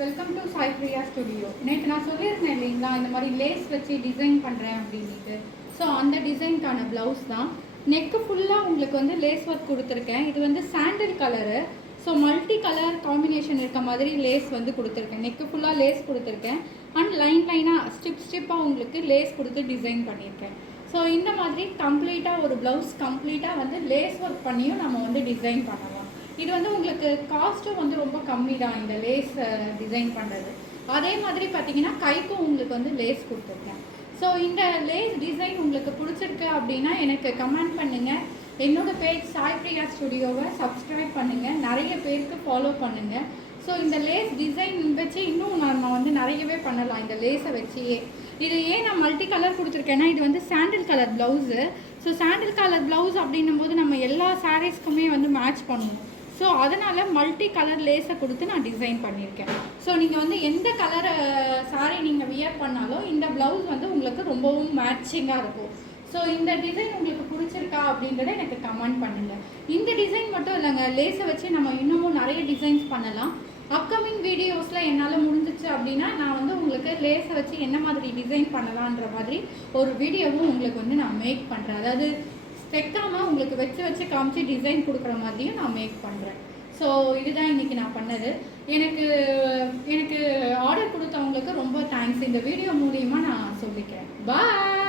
Welcome to Sai Priya studio. நேற்று நான் சொல்லியிருந்தேன் இல்லைங்களா, இந்த மாதிரி லேஸ் வச்சு டிசைன் பண்ணுறேன் அப்படின்ட்டு. ஸோ அந்த டிசைனுக்கான ப்ளவுஸ் தான். நெக்கு ஃபுல்லாக உங்களுக்கு வந்து லேஸ் ஒர்க் கொடுத்துருக்கேன். இது வந்து sandal colour. So multi colour combination இருக்க மாதிரி லேஸ் வந்து கொடுத்துருக்கேன். நெக்கு ஃபுல்லாக லேஸ் கொடுத்துருக்கேன். அண்ட் லைனாக ஸ்டிப்பாக உங்களுக்கு லேஸ் கொடுத்து டிசைன் பண்ணியிருக்கேன். ஸோ இந்த மாதிரி கம்ப்ளீட்டாக ஒரு ப்ளவுஸ் கம்ப்ளீட்டாக வந்து லேஸ் ஒர்க் பண்ணியும் நம்ம வந்து டிசைன் பண்ணலாம். இது வந்து உங்களுக்கு காஸ்ட்டும் வந்து ரொம்ப கம்மி தான் இந்த லேஸ் டிசைன் பண்ணுறது. அதே மாதிரி பார்த்தீங்கன்னா கைக்கும் உங்களுக்கு வந்து லேஸ் கொடுத்துருக்கேன். ஸோ இந்த லேஸ் டிசைன் உங்களுக்கு பிடிச்சிருக்கு அப்படின்னா எனக்கு கமெண்ட் பண்ணுங்கள். என்னோடய பேஜ் சாய் பிரியா ஸ்டுடியோவை சப்ஸ்கிரைப் பண்ணுங்கள். நிறைய பேருக்கு ஃபாலோ பண்ணுங்கள். ஸோ இந்த லேஸ் டிசைன் வச்சு இன்னும் நம்ம வந்து நிறையவே பண்ணலாம் இந்த லேஸை வச்சியே. இது ஏன் நான் மல்டி கலர் கொடுத்துருக்கேன்னா, இது வந்து சாண்டில் கலர் ப்ளவுஸு. ஸோ சாண்டில் கலர் ப்ளவுஸ் அப்படின்னும் போது நம்ம எல்லா சாரீஸ்க்குமே வந்து மேட்ச் பண்ணுவோம். ஸோ அதனால் மல்டி கலர் லேஸை கொடுத்து நான் டிசைன் பண்ணியிருக்கேன். ஸோ நீங்கள் வந்து எந்த கலர் சாரீ நீங்கள் வியர் பண்ணாலும் இந்த ப்ளவுஸ் வந்து உங்களுக்கு ரொம்பவும் மேட்சிங்காக இருக்கும். ஸோ இந்த டிசைன் உங்களுக்கு பிடிச்சிருக்கா அப்படின்றத எனக்கு கமெண்ட் பண்ணுங்கள். இந்த டிசைன் மட்டும் இல்லைங்க, லேஸை வச்சு நம்ம இன்னமும் நிறைய டிசைன்ஸ் பண்ணலாம். அப்கமிங் வீடியோஸில் என்னால் முடிஞ்சிச்சு அப்படின்னா நான் வந்து உங்களுக்கு லேஸை வச்சு என்ன மாதிரி டிசைன் பண்ணலான்ற மாதிரி ஒரு வீடியோவும் உங்களுக்கு வந்து நான் மேக் பண்ணுறேன். அதாவது ஸ்டெக்காமல் உங்களுக்கு வச்சு காமிச்சு டிசைன் கொடுக்குற மாதிரியும் நான் மேக் பண்ணுறேன். ஸோ இதுதான் இன்றைக்கி நான் பண்ணது. எனக்கு ஆர்டர் கொடுத்தவங்களுக்கு ரொம்ப தேங்க்ஸ். இந்த வீடியோ மூலியமாக நான் சொல்லிக்கிறேன். பாய்.